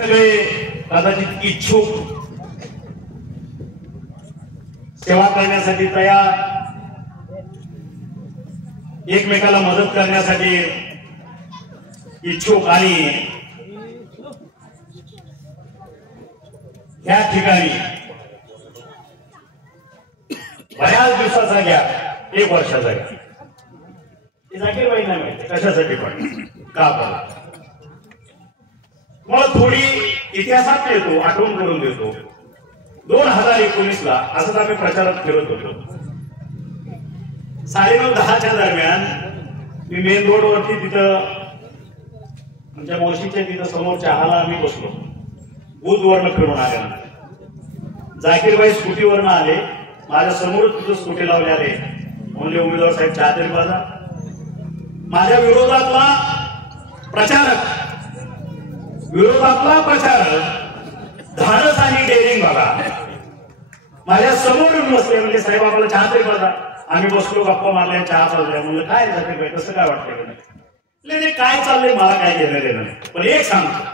सगळे कदाचित इच्छुक, सेवा करण्यासाठी तयार, एकमेकाला मदत करण्यासाठी इच्छुक आणि या ठिकाणी बऱ्याच दिवसाचा गॅप, 1 वर्षाचा गॅप, जाकीरबाई नाही माहिती कशासाठी पण का पण मला थोडी इतिहासात येतो, आठवण करून देतो. 2019ला असंच आम्ही प्रचारात फिरत होतो. 9:30-10च्या दरम्यान मी मेन रोड वरती तिथं आमच्या मावशीच्या तिथं समोर चहाला आम्ही बसलो. बुधवरनं फिरून आल्यानंतर जाकीरबाई स्कूटीवरनं आले, माझ्या समोर तिथं स्कूटी लावले आले. म्हणले उमेदवार साहेब चहा तरी पाजा. माझ्या विरोधातला प्रचारक धाडस आणि डेअरिंग बघा माझ्या समोर येऊन बसले. म्हणजे साहेब आम्हाला चहा तरी पाजा. आम्ही बसलो, गप्पा मारल्या, चहा पाजल्या. म्हणलं काय जाकीरबाई तसं काय वाटतंय का नाही, काय चाललंय मला काय घेणं नाही. पण एक सांगतो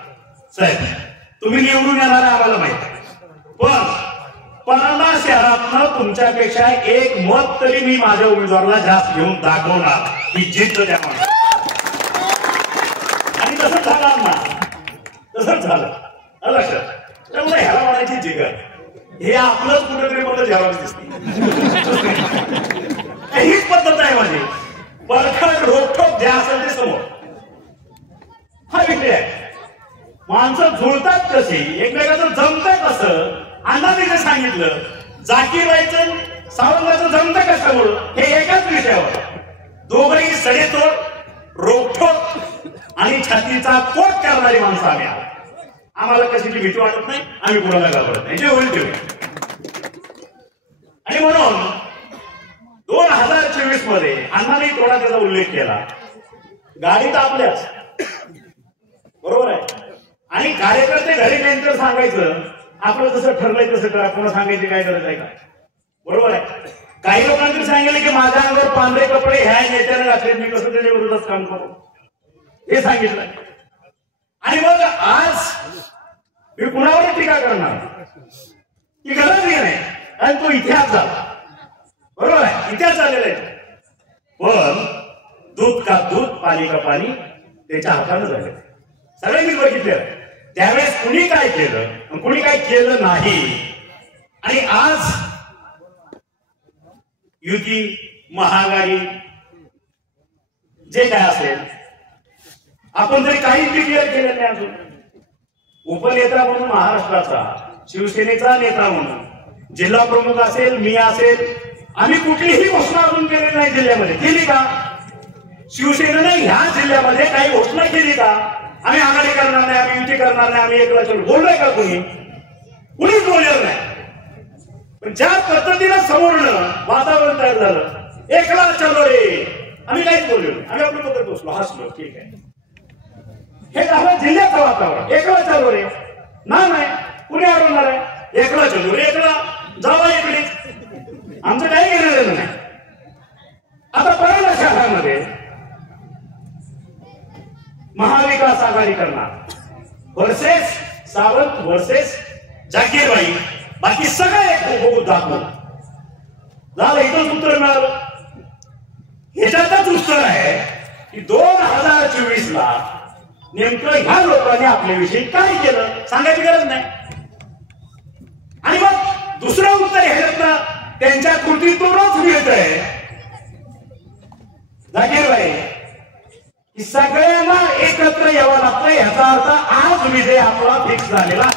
साहेब, तुम्ही निवडून येणार आम्हाला माहिती, पण परांडा शहरातनं तुमच्यापेक्षा 1 मत तरी मी माझ्या उमेदवाराला जास्त घेऊन दाखवणार ही जिद्द द्या मला. आणि तसंच झालं ना, तसंच झालं लक्षात. त्यामुळे ह्याला म्हणायची जिगर, हे आपलंच कुठेतरी मला घ्यावं दिसते. हीच पद्धत आहे माझी. बरखड रोखोक जे असेल ते समोर हा विषय आहे. माणसं जुळतात कशी, एकमेकाचं जमतंय कसं, अण्णांनी सांगितलं. जाकीरबाईचं सावंताचं जमतं कशामुळं, हे एकाच विषयावर. दोघंही सडेतोड, रोखोक आणि छातीचा कोट करणारी माणसं आम्ही आहोत. आम्हाला कशाची भीती वाटत नाही, आम्ही कुणाला घाबरत नाही, जे होईल ते. आणि म्हणून 2024 मध्ये अण्णांनी थोडा त्याचा उल्लेख केला. गाडी तर आपल्याच, बरोबर आहे. आणि कार्यकर्ते घरी नंतर सांगायचं आपलं जसं ठरलंय तसं करा, पुन्हा सांगायची काय गरज आहे का, बरोबर आहे. काही लोकांनी सांगितलं की माझ्या अंगावर पांढरे कपडे ह्या नेत्याने घातले, मी कसं त्याच्या विरोधात काम करू, हे सांगितलं. आणि मग आज मी कुणावर टीका करणार ही गरज नाही. आणि तो इतिहास झाला, बरोबर आहे, इतिहास झालेला आहे. पण दूध का दूध, पाणी का पाणी त्याच्या हातानं झाले. सगळ्यांनी बघितलं त्यावेळेस कुणी काय केलं, कुणी काय केलं नाही. आणि आज युती, महागाई जे काय असेल, आपण तरी काही डिक्लेअर केलं नाही अजून. उपनेता म्हणून महाराष्ट्राचा, शिवसेनेचा नेता म्हणून, जिल्हा प्रमुख असेल, मी असेल, आम्ही कुठलीही घोषणा अजून केली नाही. जिल्ह्यामध्ये केली का शिवसेनेने ह्या जिल्ह्यामध्ये काही घोषणा केली का? आम्ही आघाडी करणार नाही, आम्ही युती करणार नाही, आम्ही एकला चल बोललोय का कोणी? कुणीच बोललेलं नाही. पण ज्या पद्धतीनं समोरनं वातावरण तयार झालं, एकला चलो रे, आम्ही काहीच बोललो, आम्ही आपलं पद्धत बसलो, हसलो, ठीक आहे. हे झालं जिल्ह्याचं वातावरण. एकला चलो रे, नाही कुणी अडवणार आहे? एकला चलो रे, एकला जावा इकडे, आमचं काही घेणं नाही. आता परांडा शहरामध्ये महाविकास आघाडी करणार वर्सेस सावंत वर्सेस जाकीरबाई, बाकी सगळं एक बघू दाखवून झालं. इथंच उत्तर मिळालं. ह्याच्यातच उत्तर आहे की 2024ला नेमकं ह्या लोकांनी आपल्याविषयी काय केलं सांगायची गरज नाही. आणि मग दुसरं उत्तर ह्याच्यातनं त्यांच्या कृतीतूनच मिळतंय. जाकीरबाई की सगळ्यांना एकत्र यावं लागतं, याचा अर्थ आज विजय आपला फिक्स झालेला.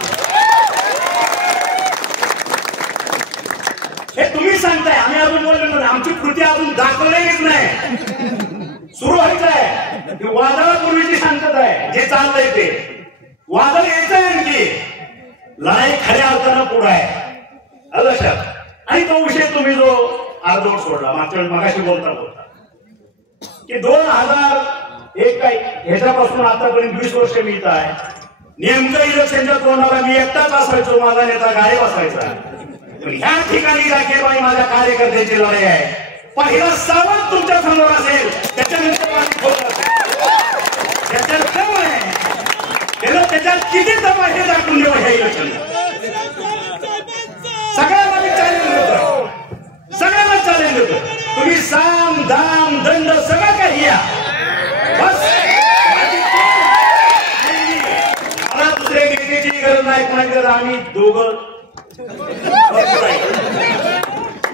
हे तुम्ही सांगताय, आम्ही अजून बोललो नाही, आमची कृती अजून दाखवलेलीच नाही. सुरू व्हायचं आहे. वादळापूर्वीची शांतता आहे, जे चाललंय ते वादळ यायचंय. आणखी लढाई खऱ्या अर्थानं पुढे आहे लक्षात. आणि तो विषय तुम्ही जो अर्धवट सोडला मागच्या वेळी मगाशी बोलता की 2001 काय ह्याच्यापासून आतापर्यंत 20 वर्ष मी इथं आहे. नेमकं इलेक्शनच्या तोंडाला मी एकटाच असायचो, माझा नेता गायब असायचा. ह्या ठिकाणी जाकीरबाई माझ्या कार्यकर्त्याची लढाई आहे. पहिला सावंत तुमच्या समोर असेल, त्याच्यानंतर माझी खोट असेल. त्याच्यामुळे त्याला त्याच्यात किती दम आहे दाखवून देऊ ह्या इलेक्शनला. सगळ्यांना मी चॅलेंज देतो, सगळ्यांना चॅलेंज देतो. तुम्ही साम दाम दंड सगळं काही या, बस मला दुसऱ्या नेत्याची गरज नाही, कोणाची गरज. आम्ही दोघं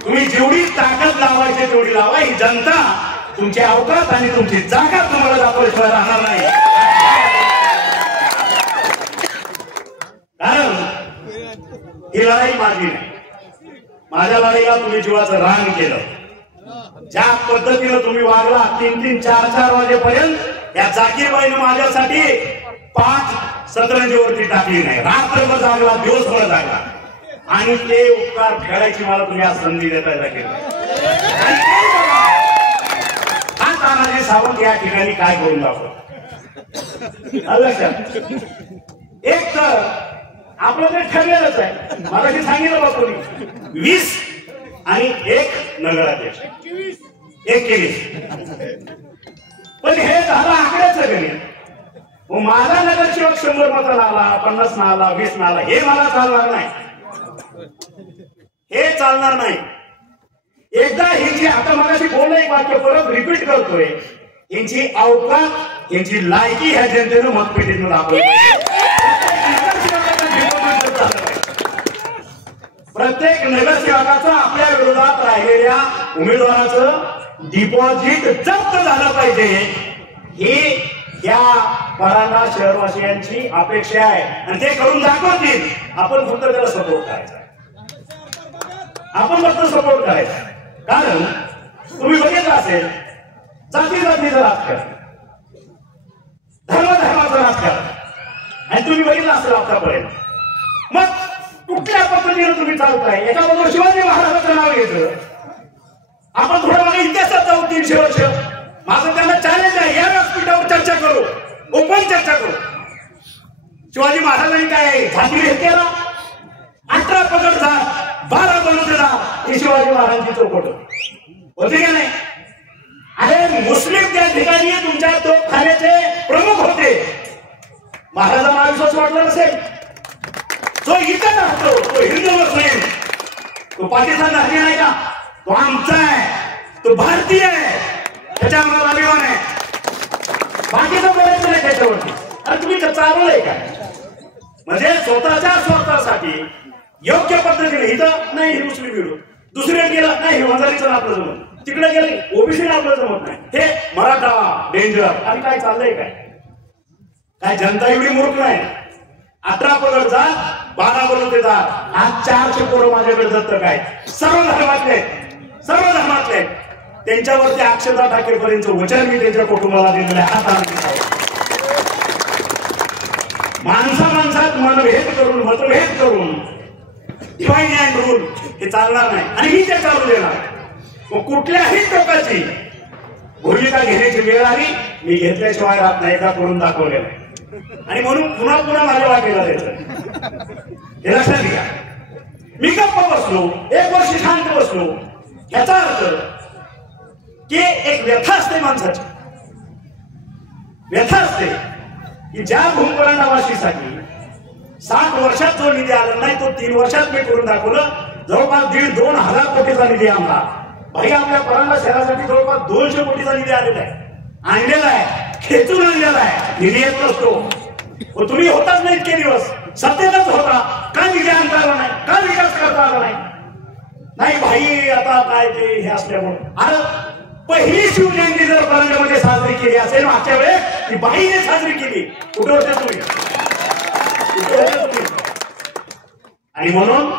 तुम्ही जेवढी ताकद लावायची तेवढी लावा. ही जनता तुमची अवकात आणि तुमची जागा तुम्हाला दाखवल्याशिवाय राहणार नाही. कारण ही लढाई माझी नाही. माझ्या लढाईला तुम्ही जीवाचं रान केलं. ज्या पद्धतीनं तुम्ही वागला 3-3, 4-4 वाजेपर्यंत या जाकीरबाईनं माझ्यासाठी 5 सतरंजीवरती टाकली नाही. रात्रभर जागला, दिवसभर जागला आणि ते उपकार फेडायची मला तुम्ही आज संधी देताय जाकीर. हा तानाजी सावंत या ठिकाणी काय करून दाखवतो. एक तर आपलं ते ठरलेलंच आहे. मला ते सांगितलं बा कोणी 20 आणि 1 नगराध्यक्ष 21. पण हे झालं आकड्याचं गणित. माझा नगरसेवक 100 मताला आला, 50 ना आला, 20 ना आला, हे मला चालणार नाही. हे चालणार नाही. एकदा ह्यांची, आता मगाशी बोललं एक वाक्य परत रिपीट करतोय, यांची अवकात, यांची लायकी ह्या जनतेनं मतपेटीतून दाखवली. प्रत्येक नगरसेवकाचं आपल्या विरोधात राहिलेल्या उमेदवाराचं डिपॉझिट जप्त झालं पाहिजे, ही या परांडा शहरवासियांची अपेक्षा आहे आणि ते करून दाखवतील. आपण फक्त त्याला सपोर्ट करायचा, आपण फक्त सपोर्ट करायचा. कारण तुम्ही बघितलं असेल जातीचं राजकारण, धर्माचं राजकारण, आणि तुम्ही बघितलं असेल आतापर्यंत. मग कुठल्या पद्धतीने तुम्ही चालताय. एकाबरोबर शिवाजी महाराजांचं नाव घेतलं. आपण थोडं मागे इतिहासात जाऊ 300 वर्ष. माझं त्यांना चॅलेंज आहे, या व्यासपीठावर चर्चा करू, ओपन चर्चा करू. शिवाजी महाराजांनी काय जातीभेद केला? 18 पगडदार, 12 बलुतेदार, ही शिवाजी महाराजांची चौकट होती का नाही? अरे मुस्लिम त्या ठिकाणी तुमच्या तोफखान्याचे प्रमुख होते. महाराजांना विश्वास वाटला नसेल. जो इथं राहतो तो हिंदू मुस्लिम, तो पाकिस्तान हरियाणा नाही का, तो आमचा आहे, तो भारतीय आहे, त्याच्या मला अभिमान आहे. बाकीचं बोलायचं नाही त्याच्यावरती. आणि तुम्ही चालवलंय का? म्हणजे स्वतःच्या स्वार्थासाठी योग्य पद्धतीने इथं नाही मुस्लिम विरोध, दुसरीकडे गेला नाही वंजारीचं आपलं जमत, तिकडे गेलं ओबीसी आपलं जमत नाही, हे मराठा डेंजर. आणि काय चाललंय काय जनता एवढी मूर्ख नाही. 18 पगडचा, 12 बलुतेदार, आज 400 पोरं माझ्याकडे दत्तक आहेत. सर्व धर्मातले, सर्व धर्मातले. त्यांच्यावरती अक्षता टाकेपर्यंत वचन मी त्यांच्या कुटुंबाला दिलेलं आहे. माणसात मनभेद करून, मतभेद करून डिवाइन अँड रूल हे चालणार नाही आणि मी ते चालू देणार. मग कुठल्याही टोकाची भूमिका घेण्याची वेळ आली, मी घेतल्याशिवाय राहत नाही, का करून दाखवलेलं आहे. आणि म्हणून पुन्हा माझ्या वाटेला द्यायचं. हे लक्षात घ्या. मी गप्प बसलो, 1 वर्ष शांत बसलो, याचा अर्थ की एक व्यथा असते माणसाची. व्यथा असते की ज्या भूमपरांडावासीसाठी 7 वर्षात जो निधी आला नाही, तो 3 वर्षात मी करून दाखवलं. जवळपास 1,5-2 हजार कोटीचा निधी आणला. भाई आपल्या परांडा शहरासाठी जवळपास 200 कोटीचा निधी आलेला आहे, आणलेला आहे, खेचून आणलेला आहे. निधी येत नसतो. तुम्ही होताच नाही इतके दिवस, सत्तेतच होता. का निधी आणता आला नाही? का विकास करता आला नाही? नाही भाई आता काय ते हे असल्यामुळे. अरे पहिली शिवजयंती जर परांड्यामध्ये साजरी केली असेल मागच्या वेळेस, ती बाईने साजरी केली. कुठे होते तुम्ही? आणि म्हणून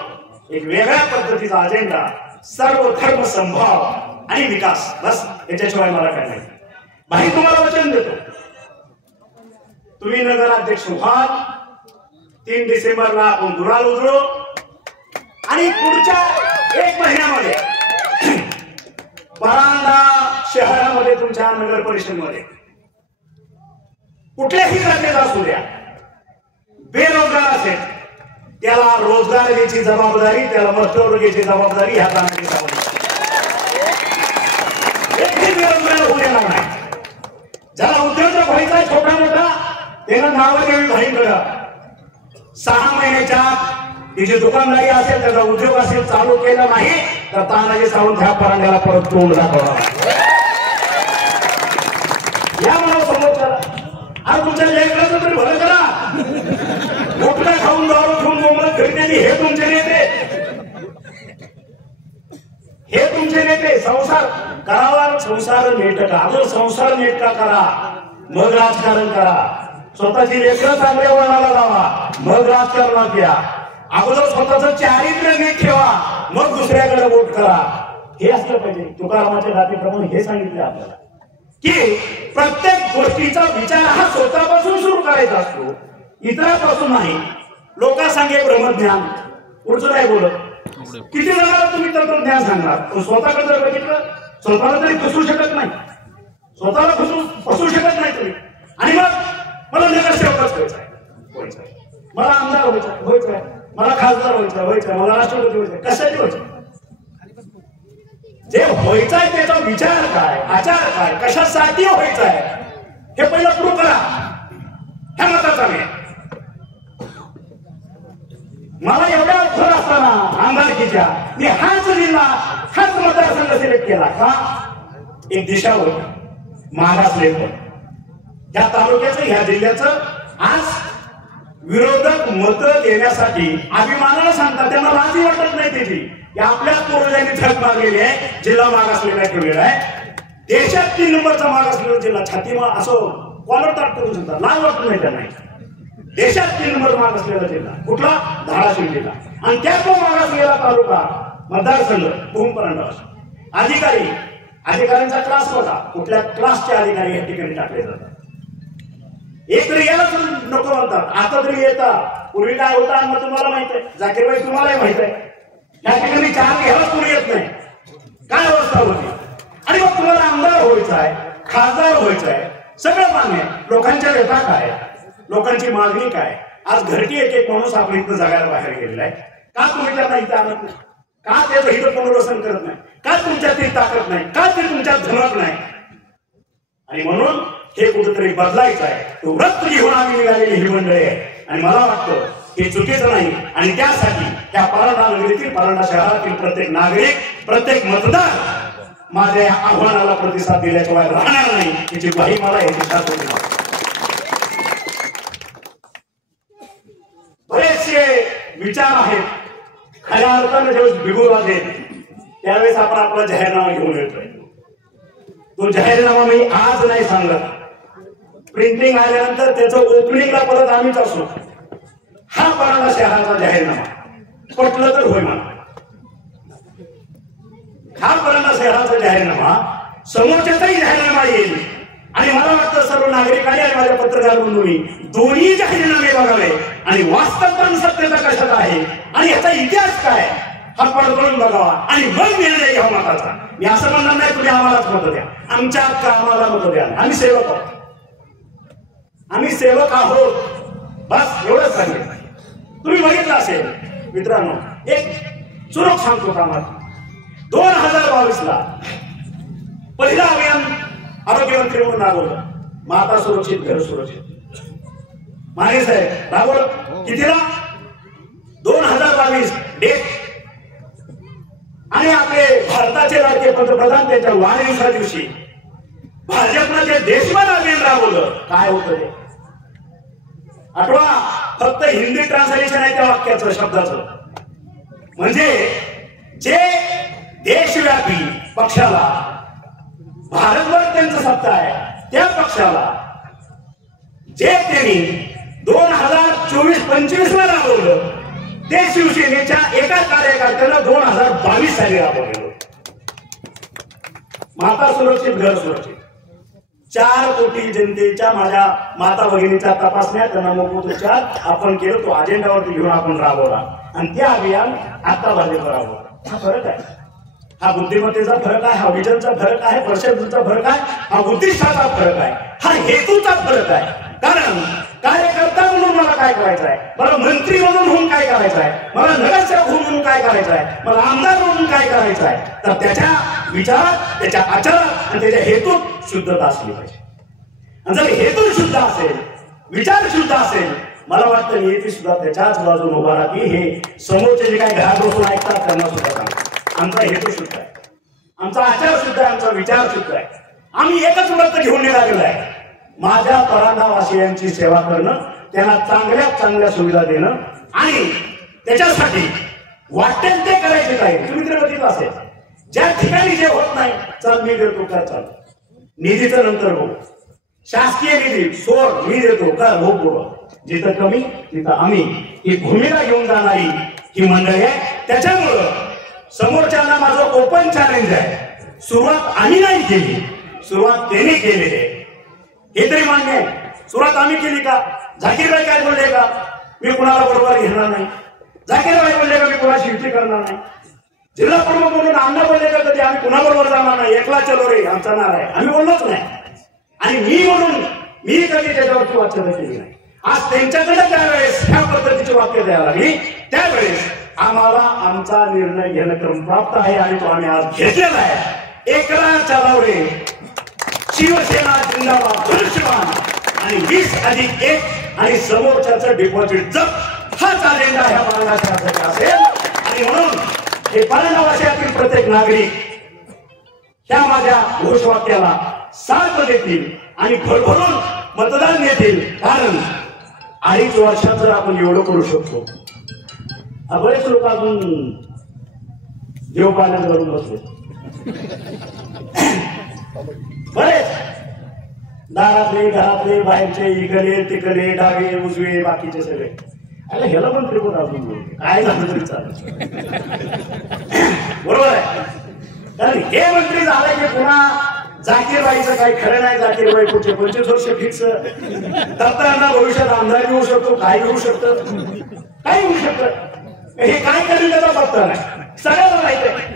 एक वेगळ्या पद्धतीचा अजेंडा, सर्व धर्म संभाव आणि विकास, बस याच्याशिवाय मला काय नाही. भाई तुम्हाला वचन देतो, तुम्ही नगराध्यक्ष व्हाल. 3 डिसेंबरला आपण गुलाल उधळू आणि पुढच्या 1 महिन्यामध्ये परांडा शहरामध्ये, तुमच्या नगर परिषदेमध्ये कुठल्याही जातीचा असू द्या, बेरोजगार असेल त्याला रोजगार द्यायची जबाबदारी, त्याला मस्टर घ्यायची जबाबदारी ह्या तानाची एकही बेरोजगार होऊ देणार नाही. ज्याला उद्योजक व्हायचा छोटा मोठा त्यानं नावं देवी भाईंकडं 6 महिन्याच्या तिची दुकानदारी असेल, त्याचा उद्योग असेल, चालू केला नाही तर तानाजी सावंत ह्या परांड्याला परत तोंड दाखवणार. या मला समोर करा. आज तुमच्या लेकराचं तरी भलं करा. मोठा खाऊन दारू घेऊन बोंबलत फिरलेली हे तुमचे नेते, हे तुमचे नेते. संसार करावा, संसार नीट करा. अगोदर संसार नीट का करा, मग राजकारण करा. स्वतःची लेकरं चांगल्या वळणाला लावा, मग राजकारणात या. अगोदर स्वतःचं चारित्र्य नीट ठेवा, मग दुसऱ्याकडे वोट करा. हे असलं पाहिजे. तुकारामाच्या गाथेप्रमाणे हे सांगितले आपल्याला की प्रत्येक गोष्टीचा विचार हा स्वतःपासून सुरू करायचा असतो, इतरांपासून नाही. लोकांसांगे ब्रह्मज्ञान, पुढचं नाही बोलत. किती जणांना तुम्ही तंत्रज्ञान सांगणार, पण स्वतःकडे जर बघितलं, स्वतःला तरी फसवू शकत नाही. स्वतःला फसवू शकत नाही तुम्ही. आणि मग मला नगरसेवकच व्हायचंय, मला आमदार व्हायचंय, मला खासदार व्हायचंय, मला राष्ट्रपती व्हायचंय. कशाची व्हायचं? जे व्हायचंय त्याचा विचार काय, आचार काय, कशासाठी व्हायचंय हे पहिलं प्रूव्ह करा. ह्या मताचा मला एवढ्या ऑफर असताना आमदारकीच्या मी हाच जिल्हा, हाच मतदारसंघ सिलेक्ट केला का? एक दिशा होती, मागासलेपण. ह्या तालुक्याचं, ह्या जिल्ह्याचं आज विरोधक मतं देण्यासाठी अभिमानाला सांगतात, त्यांना लाजही वाटत नाही त्याची. आपल्याच पूर्वजांनी झक मारलेली आहे, जिल्हा मागासलेला ठेवलेला आहे. देशात 3 नंबरचा मागासलेला जिल्हा, छातीमा असं कॉलर ताट करून सांगतात, लाज वाटत नाही त्यांना. देशात 3 नंबर मागासलेला जिल्हा कुठला? धाराशिव जिल्हा. आणि त्यात मागासलेला तालुका मतदारसंघ भूमपरांडा. अधिकाऱ्यांचा क्लास बघा, कुठल्या क्लासचे अधिकारी या ठिकाणी टाकले जातात. एक तरी यायलाच नको म्हणतात, आता तरी येतात. पूर्वी काय होता मग तुम्हाला माहित आहे, जाकीरबाई तुम्हालाही माहित आहे. या ठिकाणी चहा घ्यायलाच कोणी येत नाही. काय अवस्था होती. आणि मग तुम्हाला आमदार व्हायचं आहे, खासदार व्हायचं आहे, सगळं मान्य. लोकांच्या व्यथा काय, लोकांची मागणी काय. आज घरटी एक माणूस आपण इथं जगायला बाहेर गेलेला आहे. का तुम्ही त्यांना इथं आणत नाही? का त्याचं हित पुनर्वसन करत नाही? का तुमच्यात ती ताकद नाही? का ते तुमच्यात धमक नाही? आणि म्हणून हे कुठेतरी बदलायचं आहे. तो व्रत घेऊन आम्ही निघालेली ही मंडळी आहे. आणि मला वाटतं हे चुकीचं नाही. आणि त्यासाठी त्या परांडा नगरीतील, परांडा शहरातील प्रत्येक नागरिक, प्रत्येक मतदार माझ्या या आव्हानाला प्रतिसाद दिल्याशिवाय राहणार नाही, याची ग्वाही मला याची शाश्वती. बरेचसे विचार आहेत, खऱ्या अर्थाने जेव्हा बिघून आहेत त्यावेळेस आपण आपला जाहीरनामा घेऊन येतोय. तो जाहीरनामा मी आज नाही सांगत, प्रिंटिंग आल्यानंतर त्याचं ओपनिंगला परत आम्हीच असू. हा परांडा शहराचा जाहीरनामा पटलं तर होय मला. हा परांडा शहराचा जाहीरनामा समोरच्याचाही जाहीरनामा येईल. आणि मला वाटतं सर्व नागरिकांनी आणि माझ्या पत्रकार बंधूंनी दोन्ही जाहीरनामे बघावे आणि वास्तव सत्यता कशात आहे आणि याचा इतिहास काय हा पडताळून बघावा आणि मग निर्णय घ्या मताचा. मी असं म्हणणार नाही तुम्ही आम्हालाच मतं द्या, आमच्या कामाला मतं द्या. आम्ही सेवक आहोत, आम्ही सेवक आहोत, बस एवढंच सांगेल. तुम्ही बघितलं असेल मित्रांनो, एक चुरक सांगतो कामात. 2022ला पहिलं अभियान आरोग्यमंत्री म्हणून राबवलं, माता सुरक्षित घर सुरक्षित. माने साहेब राबवलं कितीला? 2022 डेट. आणि आपले भारताचे लाडके पंतप्रधान त्यांच्या वाढदिवसा दिवशी भाजपनं जे देशभर अभियान राबवलं, काय होतं ते आठवा. फक्त हिंदी ट्रान्सलेशन आहे त्या वाक्याचं, शब्दाचं. म्हणजे जे देशव्यापी पक्षाला, भारतभर त्यांचं सत्ता आहे त्या पक्षाला जे त्यांनी 2024-25ला राबवलं ते शिवसेनेच्या एका कार्यकर्त्याला 2022 साली राबवलेलं. माता सुरक्षित घर सुरक्षित. 4 कोटी जनतेच्या माझ्या माता भगिनीच्या तपासण्या, त्यांना मोफत उपचार आपण केलं. तो अजेंडावरती घेऊन आपण राबवला आणि ते अभियान आता भाजप राबवला. हा फरक आहे, हा बुद्धिमत्तेचा फरक आहे, हा विजनचा फरक आहे, परसेप्शनचा फरक आहे, हा उद्दिष्टाचा फरक आहे, हा हेतूचा फरक आहे. कारण कार्यकर्ता म्हणून मला काय करायचं आहे, मला मंत्री म्हणून होऊन काय करायचं आहे, मला नगरसेवक म्हणून काय करायचं आहे, मला आमदार म्हणून काय करायचं आहे, तर त्याच्या विचारात, त्याच्या आचारात आणि त्याच्या हेतूत शुद्धता असली पाहिजे. आणि जर हेतू शुद्ध असेल विचार शुद्ध असेल, मला वाटतं नियती सुद्धा त्याच्याच बाजून उभा राहा की हे समोरचे जे काही घरात बसून ऐकतात त्यांना सुद्धा सांगा आमचा हेतू शुद्ध आहे, आमचा आचार शुद्ध आहे, आमचा विचार शुद्ध आहे. आम्ही एकच व्रत घेऊन निघालेलो आहे, माझ्या परांडावासियांची सेवा करणं, त्यांना चांगल्यात चांगल्या सुविधा देणं आणि त्याच्यासाठी वाटेल ते करायचे काय. तुम्ही तर बघितलं असेल ज्या ठिकाणी जे होत नाही चल मी देतो का, चल निधीचं नंतर हो, शासकीय निधी सोड मी देतो का हो पुढं, जिथं कमी तिथं आम्ही, ही भूमिका घेऊन जाणारी ही मंडळी आहे. त्याच्यामुळं समोरच्यांना माझं ओपन चॅलेंज आहे, सुरुवात आम्ही नाही केली, सुरुवात त्यांनी केलेली आहे हे तरी मान्य आहे. सुरुवात आम्ही केली का? झाकीरबाई काय बोलले का मी कुणाला बरोबर घेणार नाही, झाकीरबाई बोलले का मी कुणाशी युती करणार नाही, जिल्हा प्रमुख म्हणून अण्णा बोलले का कधी आम्ही कुणाबरोबर जाणार नाही, एकला चलो रे आमचा नारा आहे, आम्ही बोललोच नाही. आणि मी म्हणून मी कधी त्याच्यावरची वाच्यता केली नाही. आज त्यांच्याकडे त्यावेळेस ह्या पद्धतीची वाक्य द्यायला लागली, त्यावेळेस आम्हाला आमचा निर्णय घेणं क्रम प्राप्त आहे आणि तो आम्ही आज घेतलेला आहे. एकला चलाव रे, शिवसेना जिंदाबाद, धनुष्यबाण आणि 20+1 आणि समोरच्याचं डिपॉझिट जप हाच अजेंडा ह्या परांडावासियांसाठी असेल. आणि म्हणून हे परांडावासियातील प्रत्येक नागरिक ह्या माझ्या घोषवाक्याला साथ देतील आणि भरभरून मतदान देतील. कारण 2.5 वर्षात जर आपण एवढं करू शकतो, बरेच लोक अजून देव पाण्यात करून बसले, बरेच दारातले घरातले बाहेरचे इकडे तिकडे डावे उजवे बाकीचे सगळे. अरे ह्याला पण त्रिकोण अजून काय झालं तरी चालेल, बरोबर आहे. कारण हे मंत्री झाले की पुन्हा झाकीरबाईचं काही खरं नाही. झाकीरबाई पुढचे 25 वर्ष फिक्स, दत्तांना भविष्यात आमदार होऊ शकतो, काय होऊ शकतं, काय होऊ शकतं, हे काय करेल त्याचा पत्ता नाही, सगळ्याला माहिती आहे.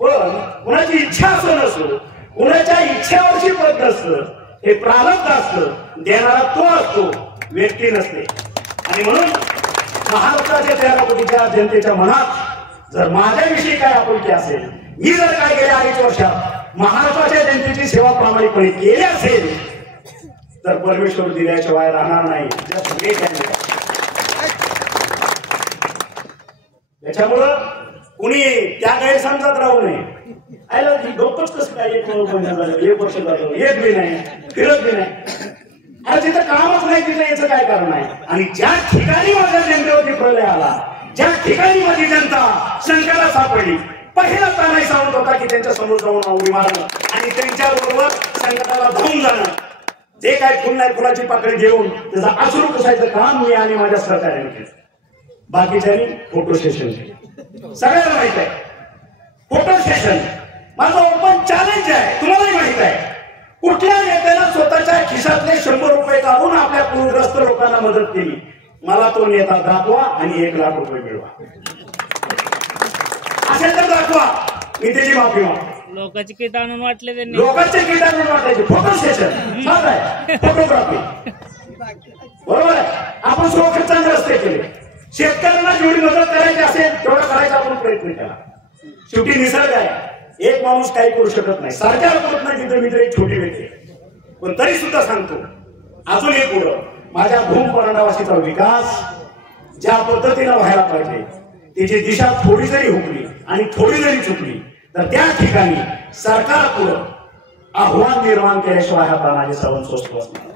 पण कुणाची इच्छा असं नसतो, कुणाच्या इच्छेवरची पद नसतं, हे प्रारब्ध असतं, देणारा तो असतो, व्यक्ती नसते. आणि म्हणून महाराष्ट्राच्या 13 कोटीच्या जनतेच्या मनात जर माझ्याविषयी काय आपुलकी असेल, मी जर काय गेल्या 2.5 वर्षात महाराष्ट्राच्या जनतेची सेवा प्रामाणिकपणे केली असेल तर परमेश्वर दिल्याशिवाय राहणार नाही. त्याच्यामुळं कुणी त्या गैरसमजात राहू नये. आयला गप्पच कसं काय 1 वर्ष झालं, येत बी नाही, फिरत बी नाही, अरे जिथं कामच नाही तिथं याचं काय कारण आहे. आणि ज्या ठिकाणी माझ्या जनतेवरती प्रलय आला, ज्या ठिकाणी माझी जनता संकटात सापडली, पहिला तानाही सांगत होता की त्यांच्या समोर जाऊन उडी मारणं आणि त्यांच्याबरोबर संकटाला धावून जाणं. जे काय फुल नाही फुलाची पाकळी घेऊन त्याचा अश्रू पुसायचं काम मी आणि माझ्या सहकार्याने केलं. बाकीच्यांनी फोटो सेशन केलं, सगळ्यांना माहित आहे. फोटो सेशन माझं ओपन चॅलेंज आहे, तुम्हालाही माहित आहे. कुठल्या नेत्याला स्वतःच्या खिशातले 100 रुपये काढून आपल्या पूरग्रस्त लोकांना मदत केली, मला तो नेता दाखवा आणि 1 लाख रुपये मिळवा. असेल तर दाखवा, मी त्याची माफी मागतो. लोकांची किट आणून वाटले त्यांनी, लोकांचे किट आणून वाटायचे. फोटो सेशन छान आहे, फोटोग्राफी बरोबर आहे. आपण स्वखर्चाने रस्ते केले, शेतकऱ्यांना जेवढी मदत करायची असेल तेवढा करायचा आपण प्रयत्न केला. शेवटी निसर्ग आहे, एक माणूस काही करू शकत नाही, सरकार करत नाही तिथे मित्र एक छोटी व्यक्ती. पण तरी सुद्धा सांगतो अजून एक पुढं माझ्या भूम परांडावासीचा विकास ज्या पद्धतीने व्हायला पाहिजे, त्याची दिशा थोडी जरी हुकली आणि थोडी जरी चुकली तर त्या ठिकाणी सरकार पुढं आव्हान निर्माण केल्याशिवाय हा तानाजी सावंत स्वस्त असणार.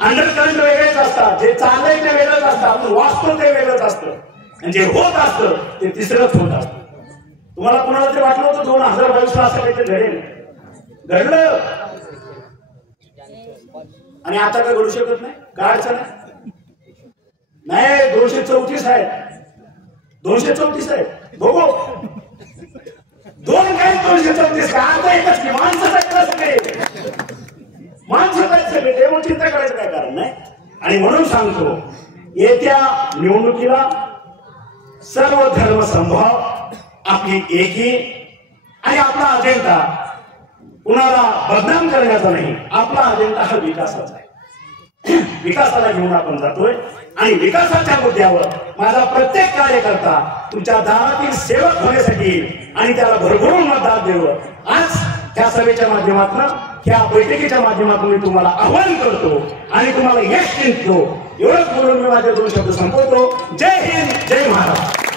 अंडरकरंट वेगळेच असतात, जे चाललंय ते वेगळंच असतं, आपण वाचतो ते वेगळंच असतं, आणि जे होत असतं ते तिसरंच होत असतं. तुम्हाला कुणाला तरी वाटलं होतं 2022 ला असं काहीतरी घडेल, घडलं आणि आता काय घडू शकत नाही. काय अडचण नाही, 234 आहेत, 234 आहेत, बघू 2 काय 234 का, आता एकच की माणसं सगळे ते मग चिंता करायचं काय कारण नाही. आणि म्हणून सांगतो येत्या निवडणुकीला सर्व धर्म संभाव, आपली एकी आणि आपला अजेंडा कुणाला बदनाम करण्याचा नाही, आपला अजेंडा हा विकासाचा आहे. विकासाला घेऊन आपण जातोय आणि विकासाच्या मुद्द्यावर माझा प्रत्येक कार्यकर्ता तुमच्या दारातील सेवक होण्यासाठी आणि त्याला भरभरून मतदान देऊ आज त्या सभेच्या माध्यमातून ह्या बैठकीच्या माध्यमातून मी तुम्हाला आव्हान करतो आणि तुम्हाला यश देतो. एवढंच बोलून मी माझे 2 शब्द संपवतो. जय हिंद, जय महाराष्ट्र.